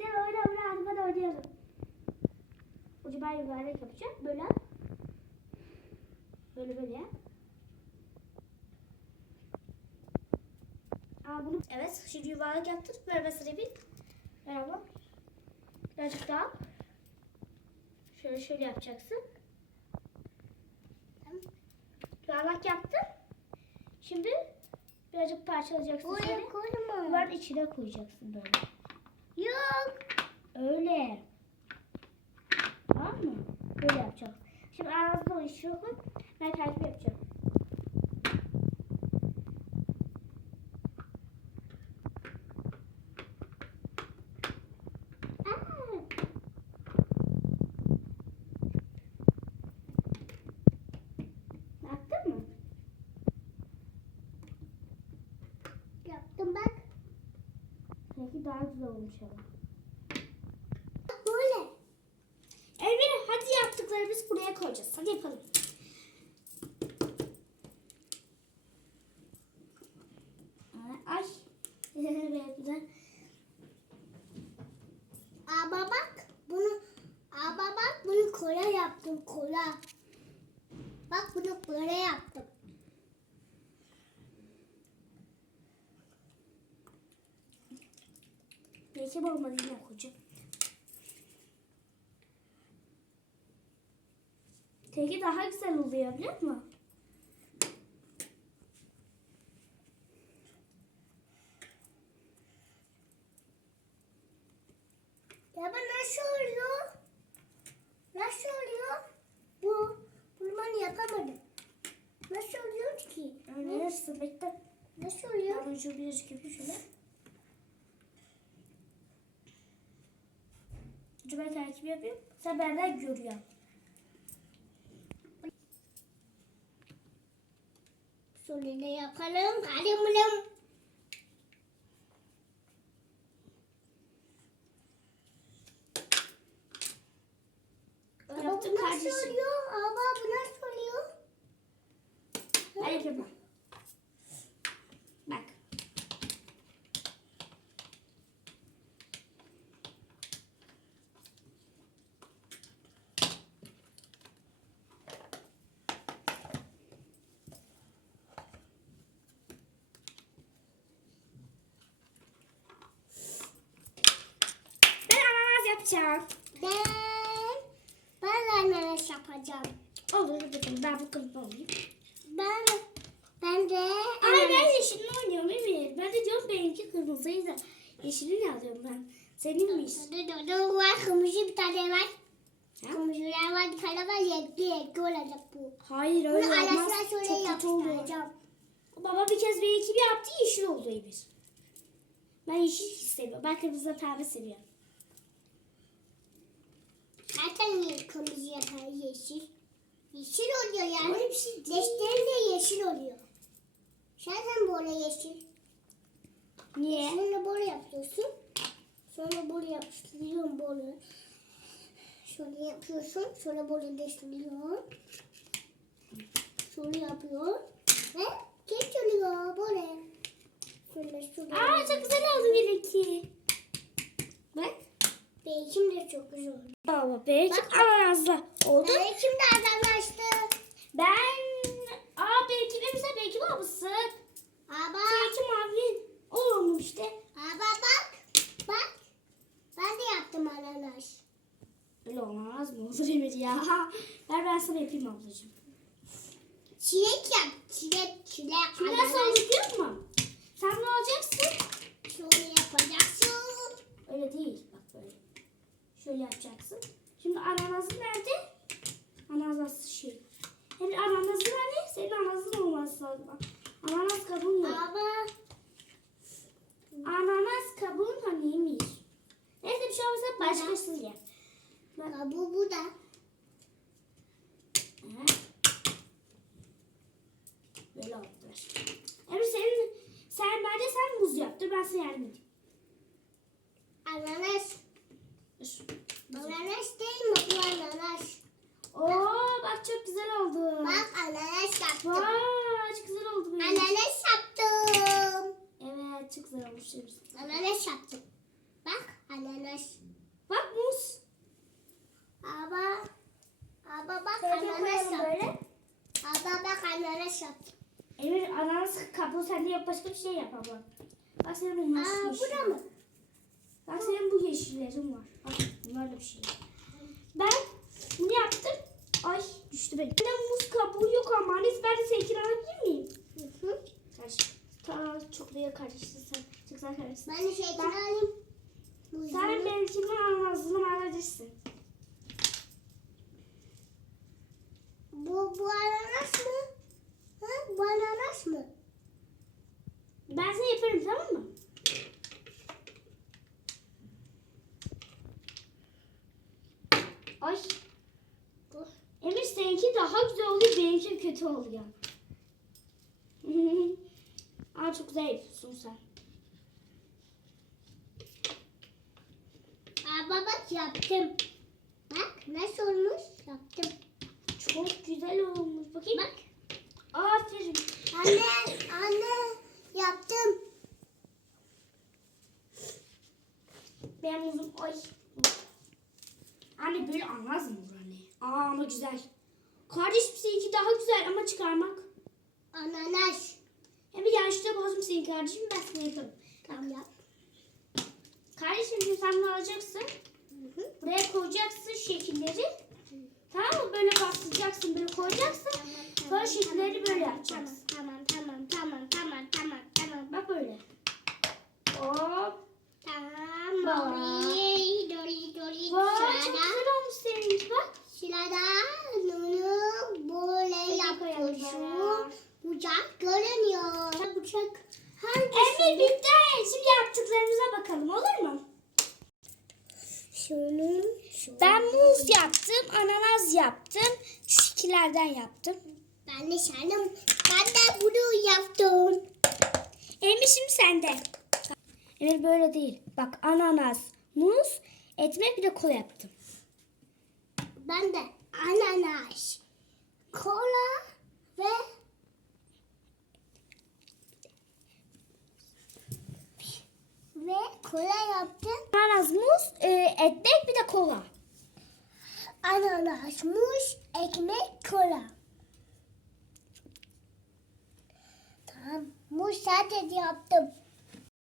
de böyle böyle hadi ben oynayalım. Ucu ben yuvarlak yapacağım. Böyle. Böyle böyle yap. Aa, bunu... Evet şimdi yuvarlak yaptık. Ver mesela bir. Merhaba. Birazcık daha. Şöyle şöyle yapacaksın. Yuvarlak yaptın. Şimdi birazcık parçalayacaksın. Şöyle. koyma. Yuvarın içine koyacaksın böyle. Yok. Öyle. Tamam mı? Böyle yapacağız. Şimdi işi koy. Ben takip yapacağım. Aa! Yaptın mı? Yaptım bak. Belki daha güzel olmuş ama. Böyle. Elvin hadi yaptıklarımızı buraya koyacağız. Hadi yapalım. Ay. Bekle. Ama bak bunu ama bak bunu kola yaptım kola. Bak bunu böyle yaptım. Belki olmadı yine koyacağım. Teki daha güzel oluyor biliyor musun? Ya nasıl oluyor? Nasıl oluyor? Bu bunu ben yapamadım. Nasıl oluyor ki? Öyle bekle. Nasıl oluyor? Ben ucu birazcık yapayım şöyle. Ben takip yapayım. Sen benden görüyorsun. Şöyle yapalım. Hadi bakalım. Ama Yaptım bu nasıl kardeşim. oluyor? Ama bu nasıl oluyor? Ben yapayım. Bak. Ben ananas yapacağım. Ben ben yapacağım. Olur bakalım ben bu kılıfı alayım. Ben ben de Ay ben yeşilini oynuyorum evet. Ben de diyorum benimki kırmızıydı. Yeşilini alıyorum ben. Seninmiş. Dur dur var kırmızı bir tane var. Kırmızılar var bir tane var renkli renkli olacak bu. Hayır Bunu öyle olmaz. arasına şöyle Çok kötü yapıştıracağım. Baba bir kez benimki bir yaptı yeşil oldu Emir. Ben yeşil hiç sevmiyorum. Ben kırmızı pembe seviyorum. Zaten yakar yeşil? Yeşil oluyor yani. Öyle bir şey değil. Deşlerin de yeşil oluyor. Zaten böyle yeşil. Niye? Sonra böyle yapıyorsun. Sonra böyle yapıştırıyorsun böyle. Şöyle yapıyorsun. Sonra böyle deştiriyorsun. Şöyle yapıyorsun. Ve geçiriyor böyle. Şöyle şöyle. Aa çok güzel oldu benimki. Bak. Benimkim de çok oldu. Baba benimki ananaslı oldu. Benimkim de adamlaştı. Ben... Aa benimki de güzel benimki babası. Ama, Benimki mavi. Olmuş işte. ama bak. Bak. Ben de yaptım ananas. Öyle olmaz mı? Olur Emir ya. Ver ben sana yapayım ablacığım. Çilek yap. Çilek, çilek. Ananas. sana yapıyorum mu? Sen ne olacaksın? Şöyle yapacaksın. Öyle değil. Bak böyle. Şöyle yapacaksın. Şimdi ananasın nerede? Ananas şey. Hem ananasın nerede? Senin ananasın olması lazım. Ananas kabuğun yok. Ama Ananas kabuğun haniymiş. Neyse bir şey olmasa başkası yer. Bak, bu bu da. Aha. Böyle oldular. Emre senin, sen bence sen buz yaptır ben sana yardım edeyim. Ananas. Dur. Ananas değil mi bu ananas? Oo bak çok güzel oldu. Bak ananas yaptım. Vay çok güzel oldu benim. Ananas yaptım. Evet çok güzel olmuş. Emre. Ananas yaptım. Bak ananas ananas. Bak muz. Ama ama bak Şöyle ananas koyalım yaptım. böyle. Ama bak ananas yaptım. Emir kabuğu sen de yap başka bir şey yap abla. Bak senin bu nasıl Aa yeşil. bu da mı? Bak senin bu yeşillerin var. Bak bunlar da bir şey. Ben bunu yaptım. Ay düştü benim. Benim muz kabuğu yok ama Anis ben de seninkini alabilir miyim? Hı hı. Karış. Ta çok büyük karıştı sen. Çok güzel karıştı. Ben de Ben- alayım. Sen benimkinin ananasını alabilirsin. Bu, bu ananas mı? Ha, bu ananas mı? Ben sana yaparım tamam mı? Ay. Emir seninki daha güzel oluyor, benimki kötü oluyor. Aa çok güzel yapıyorsun sen. Aa bak yaptım. Bak nasıl olmuş? Yaptım. Çok güzel olmuş. Bakayım. Bak. Aferin. Anne, anne yaptım. Ben muzum. Ay. Anne böyle almaz mı anne? Aa ama güzel. Kardeşim seninki daha güzel ama çıkarmak. Ananas. Hem bir yanlışlıkla bozdum senin kardeşim ben sana yaparım. Tamam yap. Kardeşim sen bunu alacaksın. Hı hı. Buraya koyacaksın şekilleri. Tamam mı? Böyle bastıracaksın, böyle koyacaksın. Sonra şekilleri böyle yapacaksın. Tamam, tamam, tamam, tamam, tamam, tamam. Bak böyle. Hop. Tamam. Bak. Dori, dori, dori. Vay çok Sırada, güzel olmuş seninki bak. Sırada bunu böyle yapıyorsun. Bıçak görünüyor. Bıçak hangisi? Emir bitti. Şimdi yaptıklarımıza bakalım olur mu? Şunun, Ben muz yaptım, ananas yaptım, şekillerden yaptım. Ben de senin, ben de bunu yaptım. Emir şimdi sende. Emir böyle değil. Bak ananas, muz, ekmek bir de kola yaptım. Ben de ananas, kola ve ve kola yaptım. Ananas, muz, e, ekmek bir de kola. Ananas, muz, ekmek, kola. Tamam. Muz sadece yaptım.